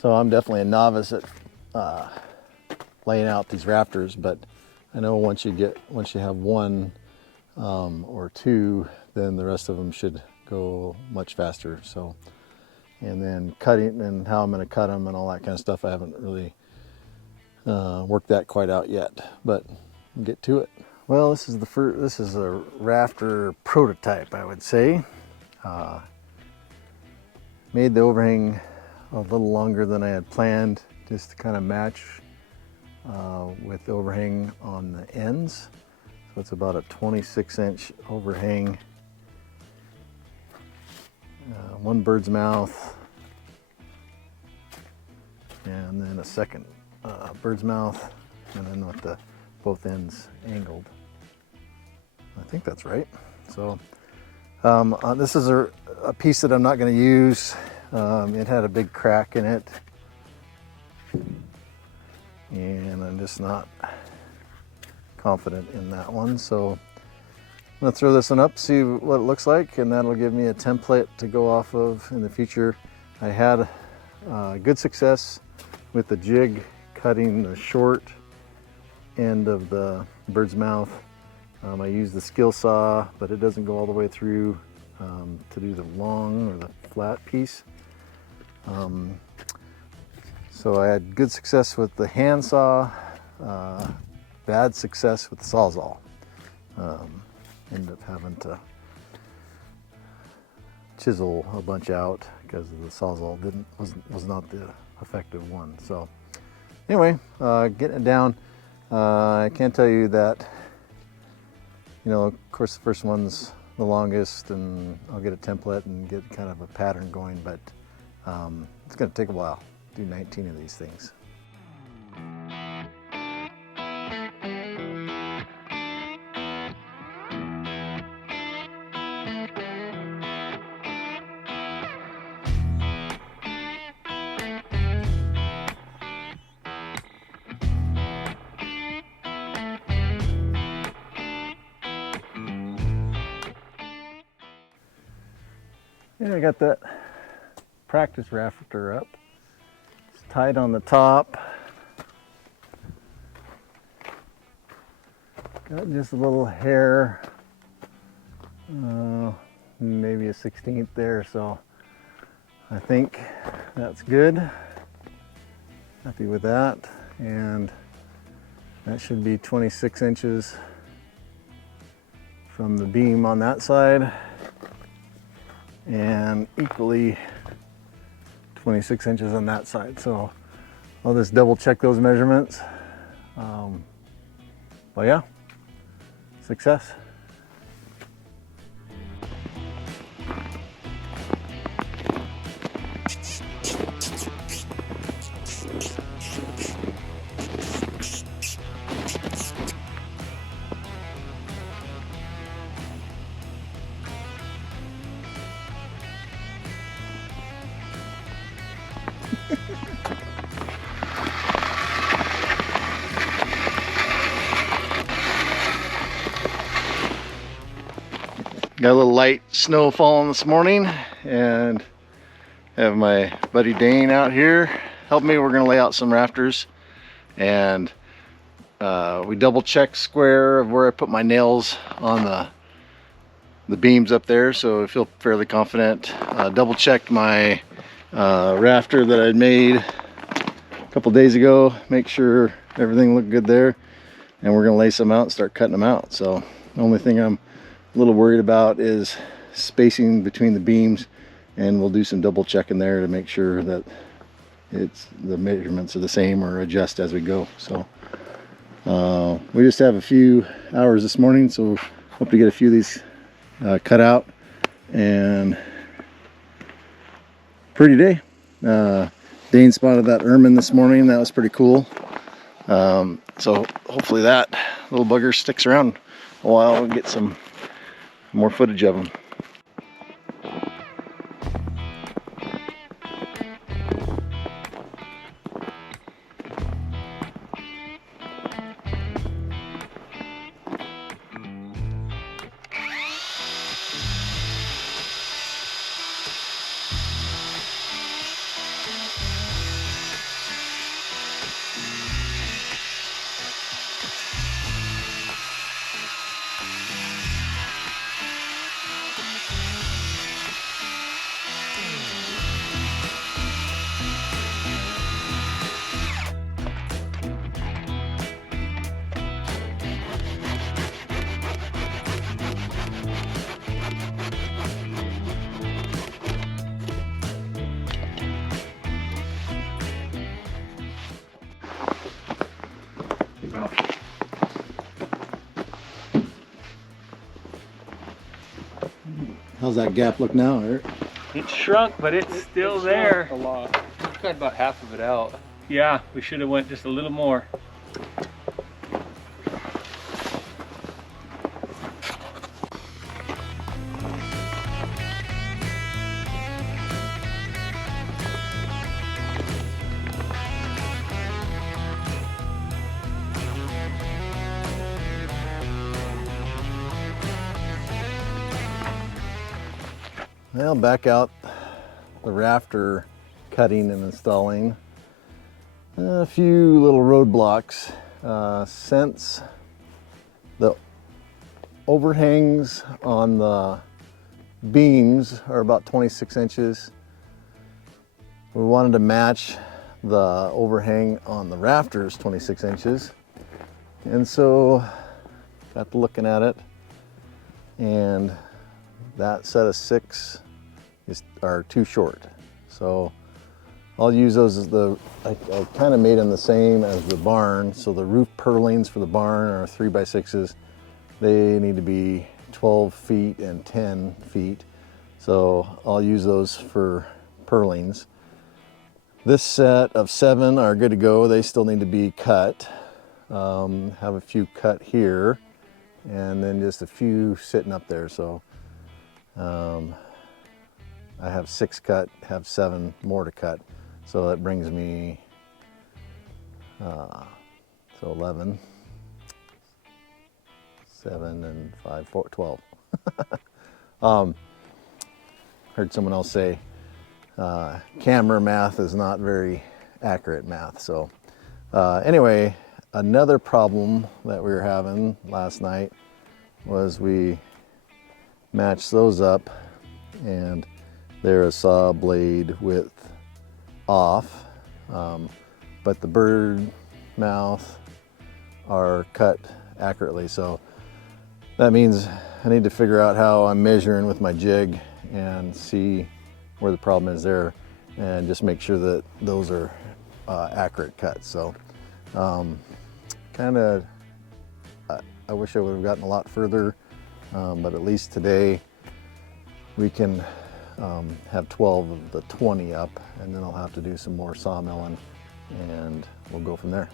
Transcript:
So I'm definitely a novice at laying out these rafters, but I know once you have one or two, then the rest of them should go much faster. So, and then cutting and how I'm going to cut them and all that kind of stuff, I haven't really worked that quite out yet, but we'll get to it. Well, this is a rafter prototype, I would say. Made the overhang a little longer than I had planned, just to kind of match with the overhang on the ends. So it's about a 26-inch overhang. One bird's mouth, and then a second bird's mouth, and then with both ends angled. I think that's right. So this is a piece that I'm not going to use. It had a big crack in it, and I'm just not confident in that one. So I'm going to throw this one up, see what it looks like, and that'll give me a template to go off of in the future. I had good success with the jig cutting the short end of the bird's mouth. I used the skill saw, but it doesn't go all the way through to do the long or the flat piece. So I had good success with the hand saw, bad success with the Sawzall. Ended up having to chisel a bunch out because the Sawzall was not the effective one. So anyway, getting it down. I can tell you that, you know, of course the first one's the longest, and I'll get a template and get kind of a pattern going, but it's going to take a while. Do 19 of these things. Yeah, I got that practice rafter up. It's tight on the top. Got just a little hair, maybe a 1/16 there, so I think that's good. Happy with that, and that should be 26 inches from the beam on that side, and equally 26 inches on that side. So I'll just double check those measurements. But yeah, success. Got a little light snow falling this morning, and have my buddy Dane out here help me. We're gonna lay out some rafters, and we double checked square of where I put my nails on the beams up there, so I feel fairly confident. Double checked my rafter that I'd made a couple days ago, make sure everything looked good there, and we're gonna lay some out and start cutting them out. So the only thing I'm a little worried about is spacing between the beams, and we'll do some double checking there to make sure that the measurements are the same or adjust as we go. So we just have a few hours this morning, so hope to get a few of these cut out, and pretty day. Dane spotted that ermine this morning. That was pretty cool. So hopefully that little bugger sticks around a while and get some more footage of them. How's that gap look now, Eric? It's shrunk, but it's still there. A lot. We've got about half of it out. Yeah, we should have went just a little more. Well, back out the rafter cutting and installing. A few little roadblocks. Since the overhangs on the beams are about 26 inches, we wanted to match the overhang on the rafters 26 inches. And so got to looking at it, and that set of 6 are too short. So I'll use those as I kind of made them the same as the barn. So the roof purlings for the barn are 3x6s. They need to be 12 feet and 10 feet. So I'll use those for purlings. This set of 7 are good to go. They still need to be cut. Have a few cut here, and then just a few sitting up there. So I have 6 cut, have 7 more to cut. So that brings me, so 11, 7 and 5, 4, 12. Heard someone else say camera math is not very accurate math. So anyway, another problem that we were having last night was we matched those up, and they're a saw blade width off, but the bird mouth are cut accurately. So that means I need to figure out how I'm measuring with my jig and see where the problem is there, and just make sure that those are accurate cuts. So kind of, I wish I would have gotten a lot further, but at least today we can have 12 of the 20 up, and then I'll have to do some more sawmilling, and we'll go from there.